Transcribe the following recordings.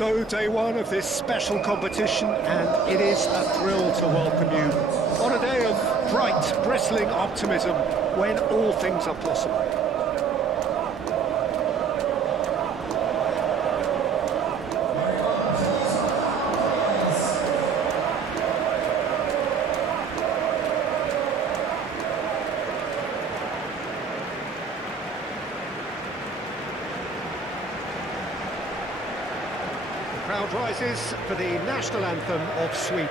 So, day one of this special competition, and it is a thrill to welcome you on a day of bright, bristling optimism when all things are possible. The crowd rises for the national anthem of Sweden.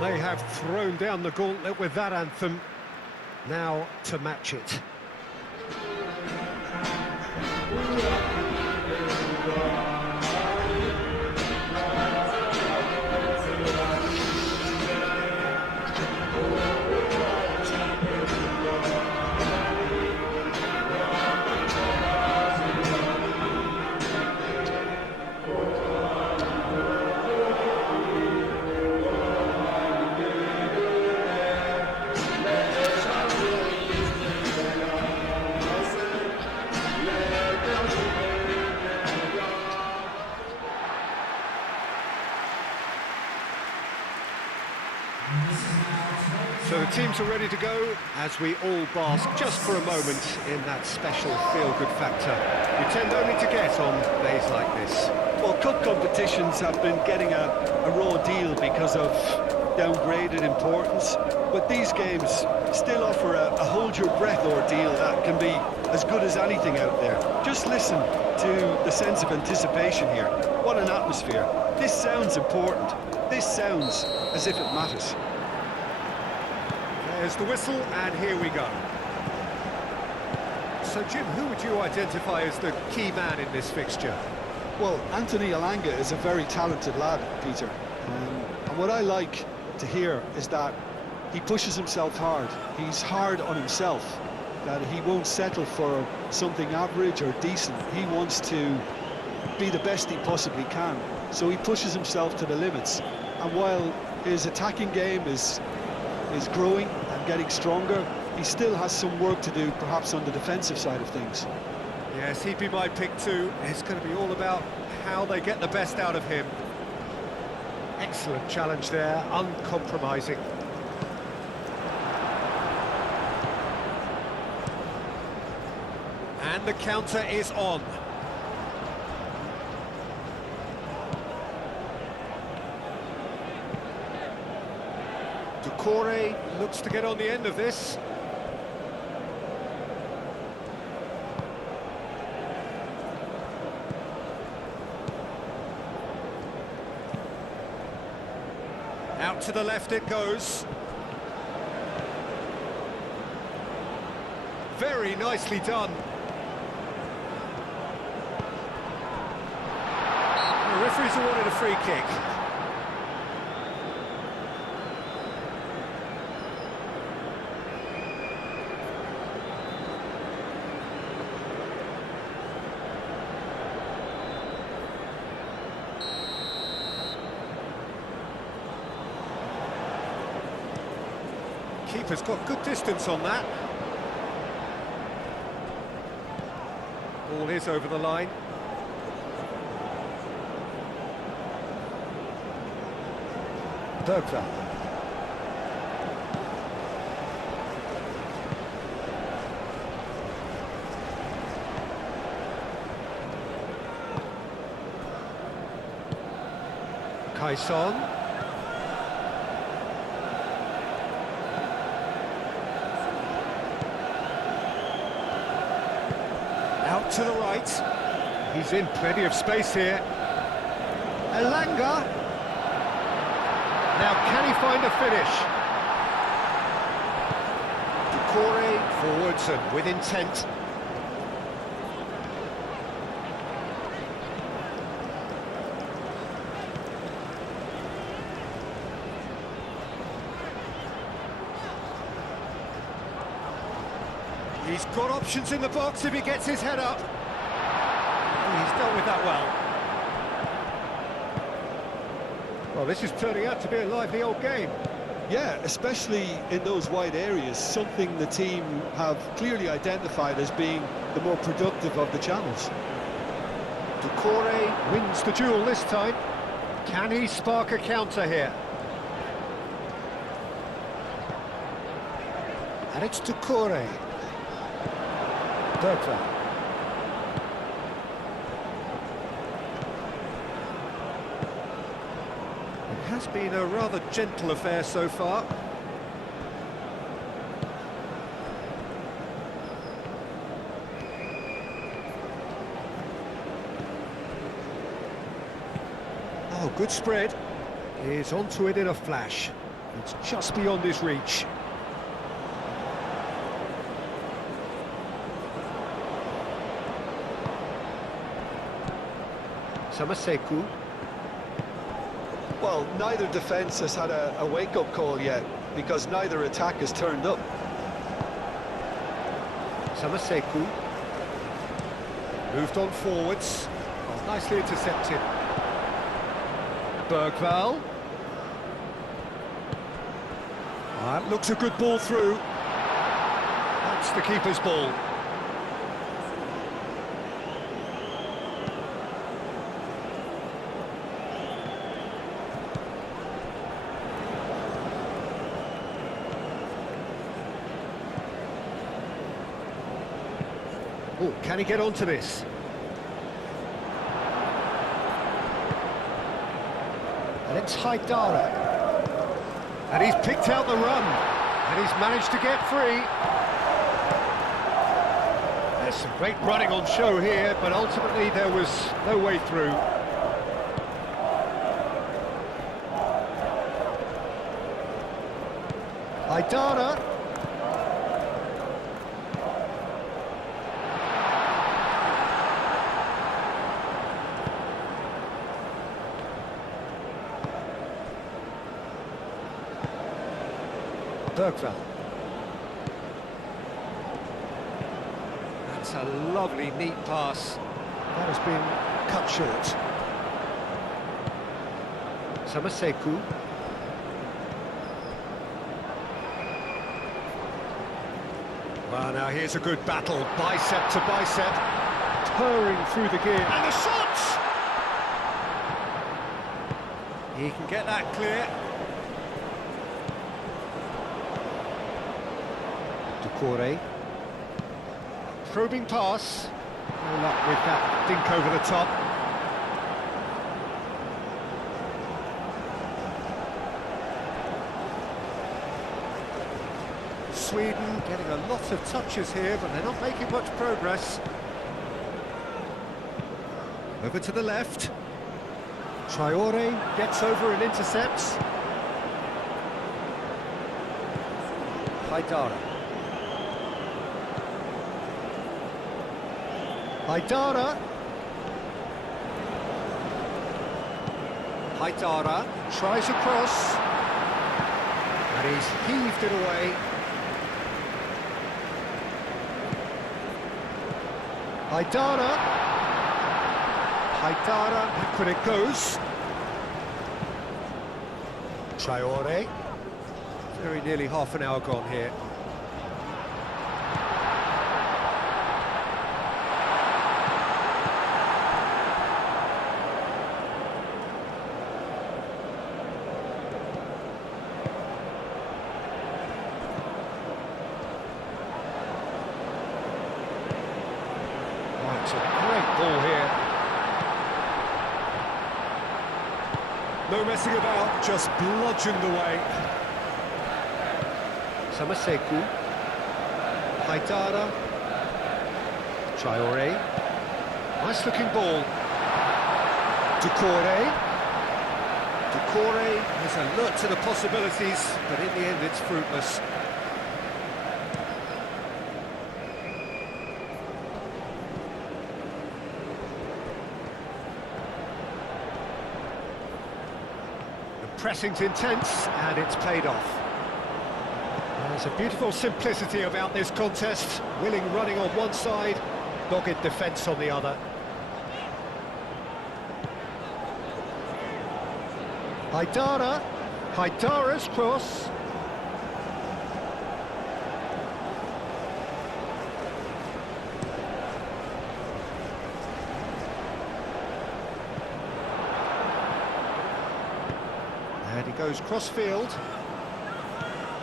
They have thrown down the gauntlet with that anthem, now to match it. So the teams are ready to go as we all bask just for a moment in that special feel-good factor you tend only to get on days like this. Well, cup competitions have been getting a raw deal because of downgraded importance, but these games still offer a hold-your-breath ordeal that can be as good as anything out there. Just listen to the sense of anticipation here. What an atmosphere. This sounds important. This sounds as if it matters. There's the whistle, and here we go. So, Jim, who would you identify as the key man in this fixture? Well, Anthony Elanga is a very talented lad, Peter. And what I like to hear is that he pushes himself hard. He's hard on himself, that he won't settle for something average or decent. He wants to be the best he possibly can. So he pushes himself to the limits. And while his attacking game is growing and getting stronger, he still has some work to do, perhaps on the defensive side of things. Yes, he'd be my pick too. It's going to be all about how they get the best out of him. Excellent challenge there, uncompromising. And the counter is on. Corey looks to get on the end of this. Out to the left it goes. Very nicely done. The referee's awarded a free kick. Keeper's got good distance on that. Ball is over the line. Bergvall. Kaison. Out to the right. He's in plenty of space here. Elanga. Now, can he find a finish? Decore forwards and with intent. Got options in the box if he gets his head up. Oh, he's dealt with that well. Well, this is turning out to be a lively old game. Yeah, especially in those wide areas, something the team have clearly identified as being the more productive of the channels. Ducore wins the duel this time. Can he spark a counter here? And it's Ducore. Berta. It has been a rather gentle affair so far. Oh, good spread. He's onto it in a flash. It's just beyond his reach. Samaseku. Well, neither defence has had a wake-up call yet, because neither attack has turned up. Samaseku. Moved on forwards. Oh, nicely intercepted. Bergvall. That looks a good ball through. That's the keeper's ball. Oh, can he get onto this? And it's Haidara. And he's picked out the run. And he's managed to get free. There's some great running on show here, but ultimately there was no way through. Haidara. Bergvall. That's a lovely, neat pass. That has been cut short. Samaseku. Well, now here's a good battle, bicep to bicep, purring through the gear. And the shot! He can get that clear. Ducore. Probing pass. No luck with that dink over the top. Sweden getting a lot of touches here, but they're not making much progress. Over to the left. Traore gets over and intercepts. Haidara. Haidara. Haidara tries across. And he's heaved it away. Haidara. Haidara, back when it goes. Traore. Very nearly half an hour gone here. Oh, it's a great ball here. No messing about, just bludgeoned away. Samaseku. Haidara. Traore. Nice looking ball. Ducore. Ducore is alert to the possibilities, but in the end it's fruitless. The pressing's intense, and it's paid off. There's a beautiful simplicity about this contest. Willing running on one side, dogged defence on the other. Haidara's cross. And he goes cross-field.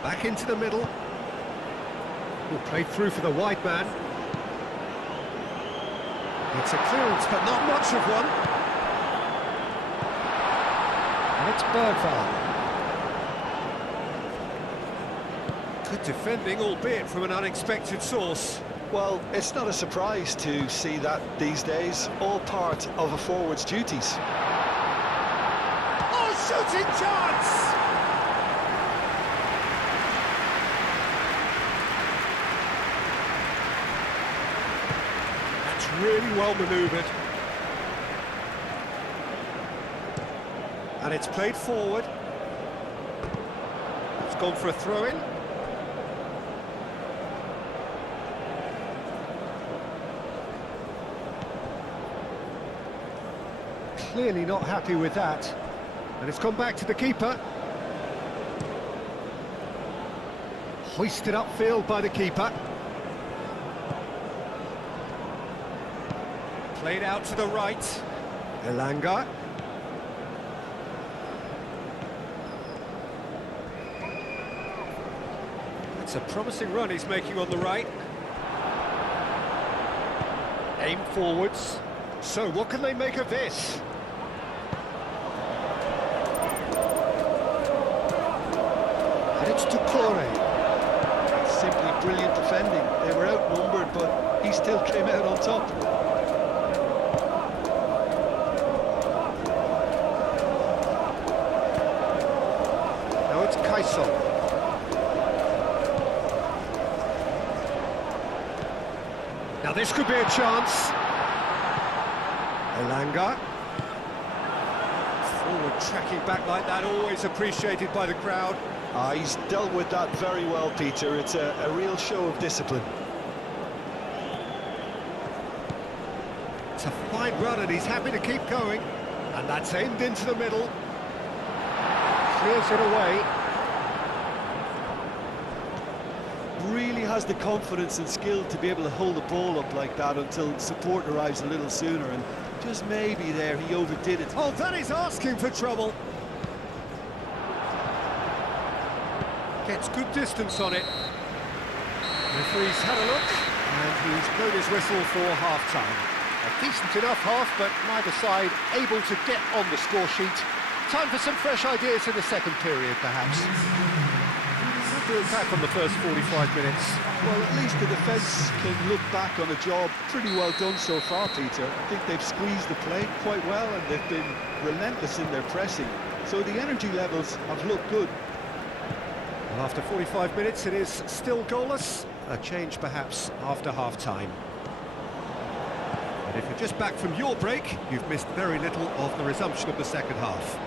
Back into the middle. Played through for the wide man. It's a clearance, but not much of one. And it's Bergvall. Good defending, albeit from an unexpected source. Well, it's not a surprise to see that these days, all part of a forward's duties. Oh, shooting chance! Really well manoeuvred. And it's played forward. It's gone for a throw-in. Clearly not happy with that. And it's gone back to the keeper. Hoisted upfield by the keeper. Played out to the right. Elanga. It's a promising run he's making on the right. Aim forwards. So what can they make of this? And it's to Corey. Simply brilliant defending. They were outnumbered, but he still came out on top. Now this could be a chance. Elanga. Forward tracking back like that, always appreciated by the crowd. He's dealt with that very well, Peter. It's a real show of discipline. It's a fine run and he's happy to keep going. And that's aimed into the middle. Clears it away. Really has the confidence and skill to be able to hold the ball up like that until support arrives a little sooner, and just maybe there he overdid it. Oh, that is asking for trouble. Gets good distance on it. Referee's had a look and he's blown his whistle for half-time. A decent enough half, but neither side able to get on the score sheet. Time for some fresh ideas in the second period, perhaps. Look back on the first 45 minutes. Well, at least the defence can look back on a job pretty well done so far, Peter. I think they've squeezed the play quite well and they've been relentless in their pressing. So the energy levels have looked good. Well, after 45 minutes, it is still goalless. A change, perhaps, after half-time. And if you're just back from your break, you've missed very little of the resumption of the second half.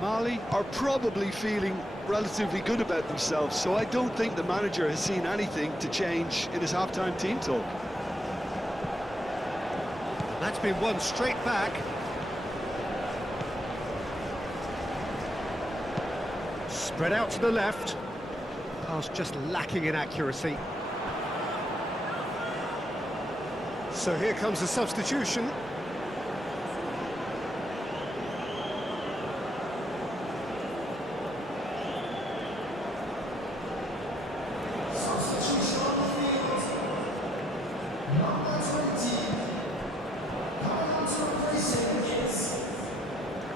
Mali are probably feeling relatively good about themselves, so I don't think the manager has seen anything to change in his half-time team talk. That's been won straight back. Spread out to the left. Pass just lacking in accuracy. So here comes the substitution.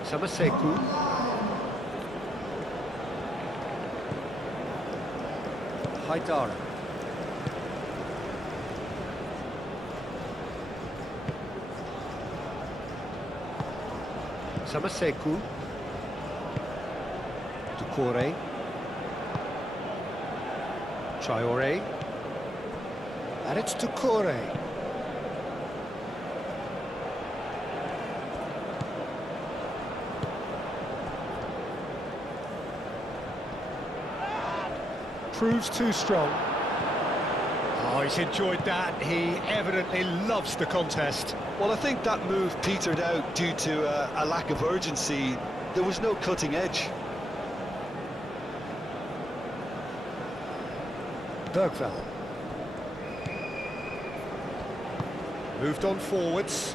Samaseku. Haidara. Samaseku. Doucouré. Traoré. And it's Doucouré. proves too strong. Oh, he's enjoyed that. He evidently loves the contest. Well, I think that move petered out due to a lack of urgency. There was no cutting edge. Bergvall. Moved on forwards.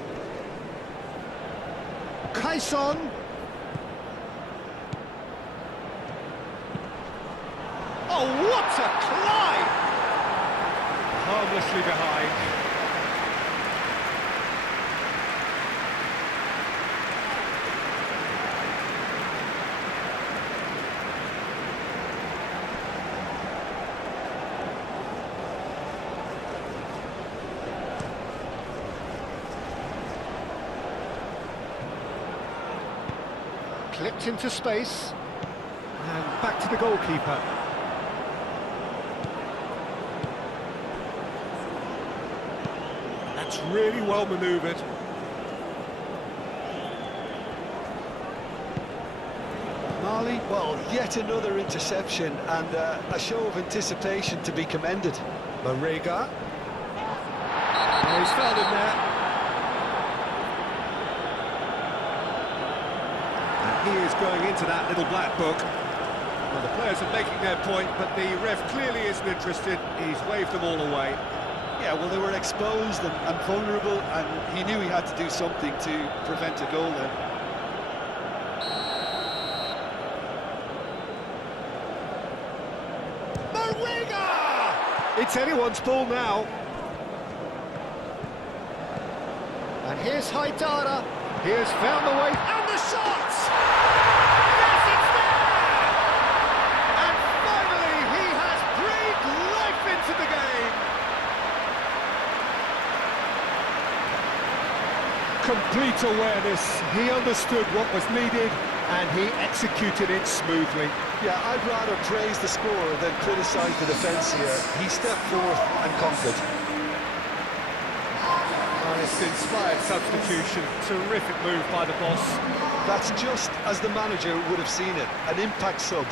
Kaison. Oh, what a climb! Harmlessly behind. Clipped into space, and back to the goalkeeper. That's really well manoeuvred. Mali, well, yet another interception and a show of anticipation to be commended. Marega. Oh, he's fouled him there. He is going into that little black book. Well, the players are making their point, but the ref clearly isn't interested. He's waved them all away. Yeah, well, they were exposed and vulnerable, and he knew he had to do something to prevent a goal then. Marega! It's anyone's ball now. And here's Haidara. He has found the way, and the shot! Yes, it's there! And finally, he has breathed life into the game. Complete awareness. He understood what was needed, and he executed it smoothly. Yeah, I'd rather praise the scorer than criticise the defence here. He stepped forth and conquered. It's inspired substitution. Terrific move by the boss. That's just as the manager would have seen it, an impact sub.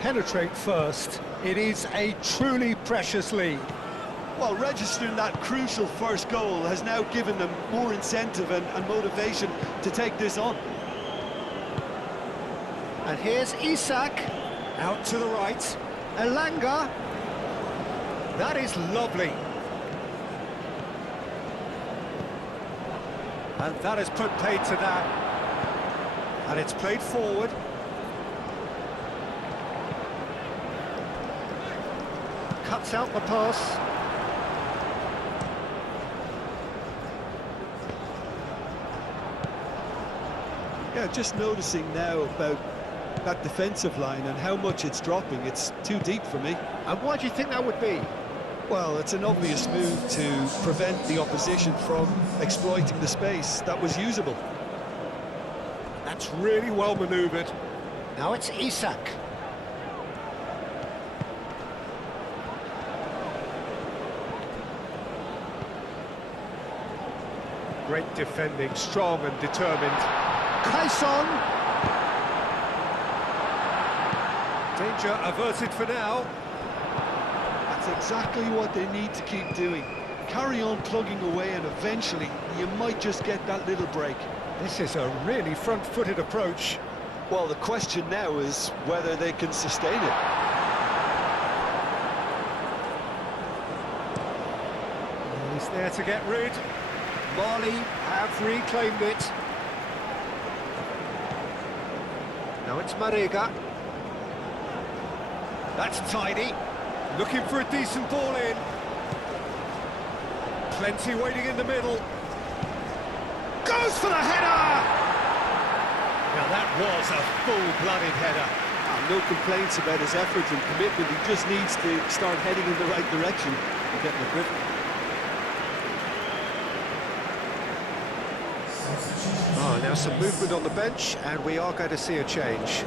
Penetrate first. It is a truly precious lead. Well, registering that crucial first goal has now given them more incentive and motivation to take this on. And here's Isak, out to the right. Elanga. That is lovely. And that has put paid to that. And it's played forward. Cuts out the pass. Yeah, just noticing now about that defensive line and how much it's dropping. It's too deep for me. And why do you think that would be? Well, it's an obvious move to prevent the opposition from exploiting the space that was usable. That's really well manoeuvred. Now it's Isak. Great defending, strong and determined. Kaison. Danger averted for now. That's exactly what they need to keep doing. Carry on plugging away and eventually you might just get that little break. This is a really front-footed approach. Well, the question now is whether they can sustain it. He's there to get rid. Mali have reclaimed it. Now it's Marega. That's tidy. Looking for a decent ball in. Plenty waiting in the middle. Goes for the header! Now that was a full-blooded header. No complaints about his effort and commitment. He just needs to start heading in the right direction and getting a grip. Oh, now some movement on the bench, and we are going to see a change.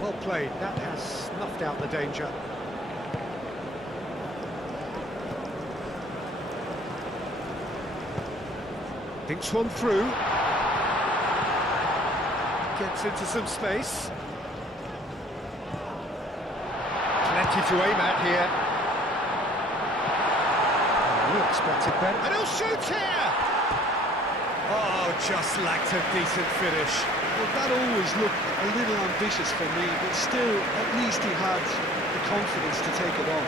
Well played, that has snuffed out the danger. Thinks one through. Gets into some space. Plenty to aim at here. Oh, we expected better. And he'll shoot here! Oh, just lacked a decent finish. Well, that always looked a little ambitious for me, but still, at least he had the confidence to take it on.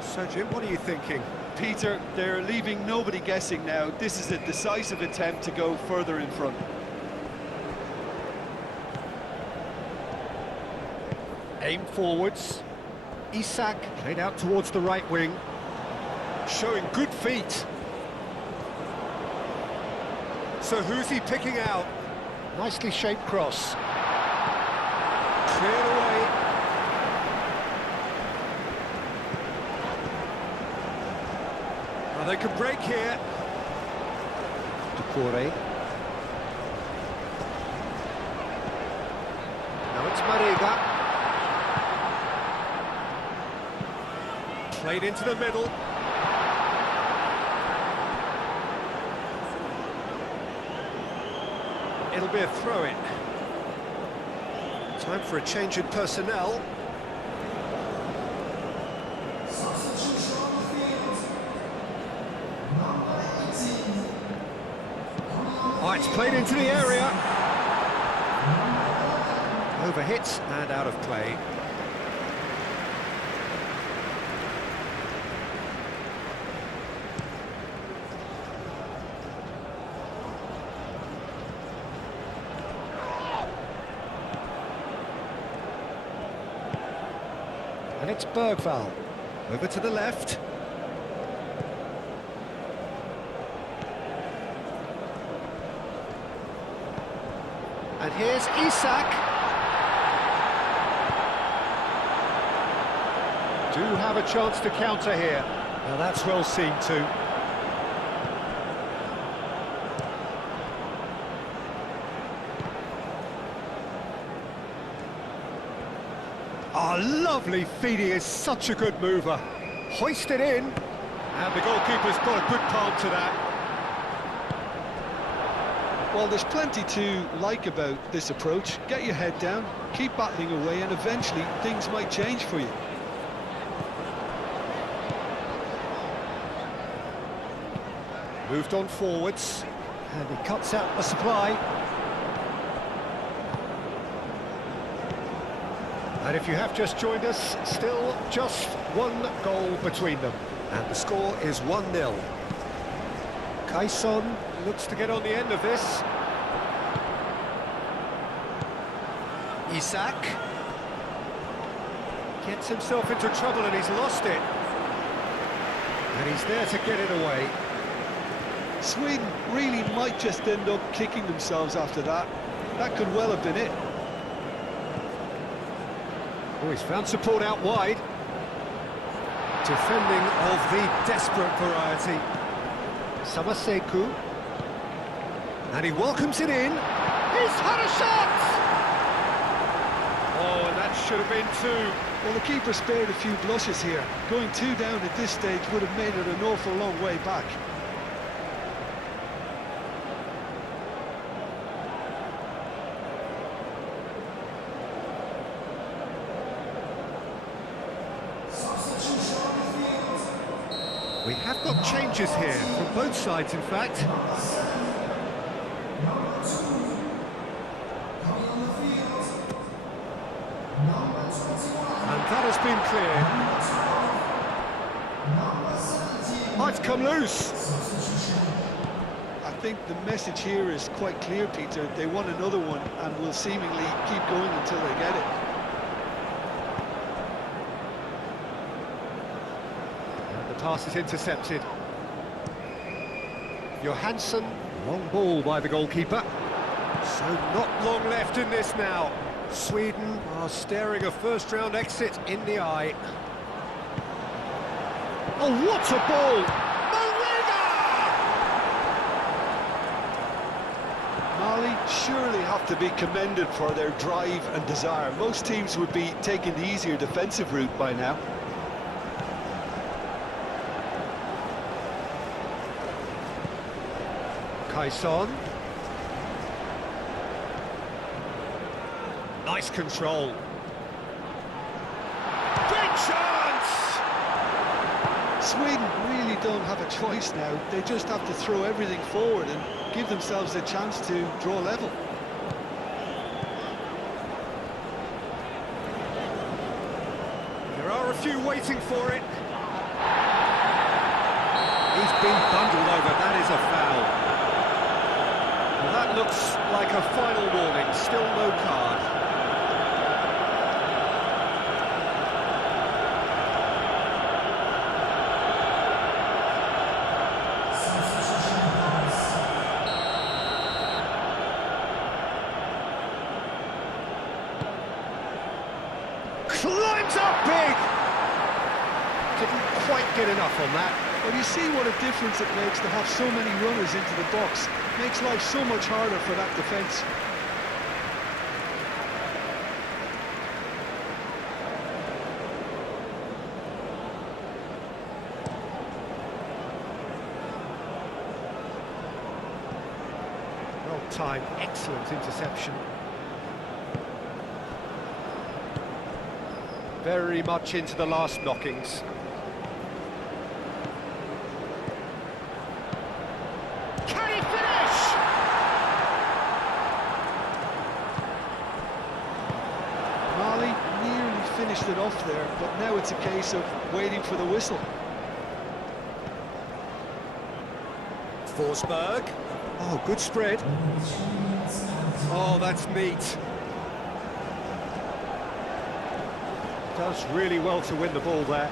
So, Jim, what are you thinking? Peter, they're leaving nobody guessing now. This is a decisive attempt to go further in front. Aim forwards. Isak played out towards the right wing. Showing good feet. So who's he picking out? Nicely shaped cross. Cleared away. Well, they can break here. Decore. Now it's Marega. Played into the middle. It'll be a throw-in. Time for a change in personnel. Oh, it's played into the area. Overhit and out of play. And it's Bergvall. Over to the left. And here's Isak. Do have a chance to counter here. Now that's well seen too. Oh, lovely feed, he is such a good mover. Hoist it in, and the goalkeeper's got a good palm to that. Well, there's plenty to like about this approach. Get your head down, keep battling away, and eventually things might change for you. Moved on forwards, and he cuts out the supply. And if you have just joined us, still just one goal between them. And the score is 1-0. Kaison looks to get on the end of this. Isak gets himself into trouble and he's lost it. And he's there to get it away. Sweden really might just end up kicking themselves after that. That could well have been it. Oh, he's found support out wide. Defending of the desperate variety. Samaseku. And he welcomes it in. He's had a shot! Oh, and that should have been two. Well, the keeper spared a few blushes here. Going 2 down at this stage would have made it an awful long way back. We have got changes here, from both sides in fact. And that has been cleared. Might come loose. I think the message here is quite clear, Peter. They want another one and will seemingly keep going until they get it. Pass is intercepted. Johansson, long ball by the goalkeeper. So not long left in this now. Sweden are staring a first-round exit in the eye. Oh, what a ball! Mali surely have to be commended for their drive and desire. Most teams would be taking the easier defensive route by now. Kaison. Nice control. Big chance! Sweden really don't have a choice now. They just have to throw everything forward and give themselves a chance to draw level. There are a few waiting for it. He's been bundled over, that is a foul. Well, that looks like a final warning, still no card. Climbs up big! Didn't quite get enough on that. Well, you see what a difference it makes to have so many runners into the box. Makes life so much harder for that defence. Well timed, excellent interception. Very much into the last knockings. Can he finish? Mali nearly finished it off there, but now it's a case of waiting for the whistle. Forsberg. Oh, good spread. Oh, that's neat. Does really well to win the ball there.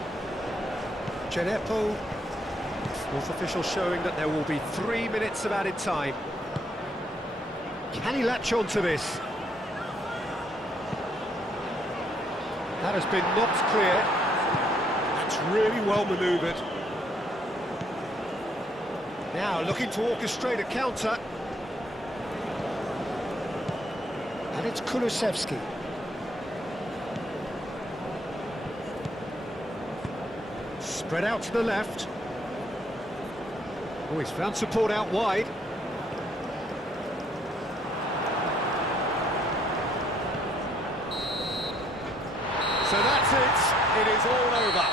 Genepo. Fourth official showing that there will be 3 minutes of added time. Can he latch on to this? That has been knocked clear. That's really well manoeuvred. Now looking to orchestrate a counter. And it's Kulusevski. Spread out to the left. Oh, he's found support out wide. So that's it. It is all over.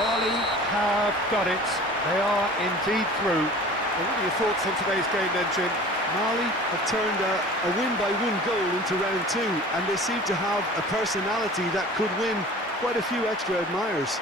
Mali have got it. They are indeed through. Well, what are your thoughts on today's game then, Jim? Mali have turned a win-by-one goal into round two, and they seem to have a personality that could win quite a few extra admirers.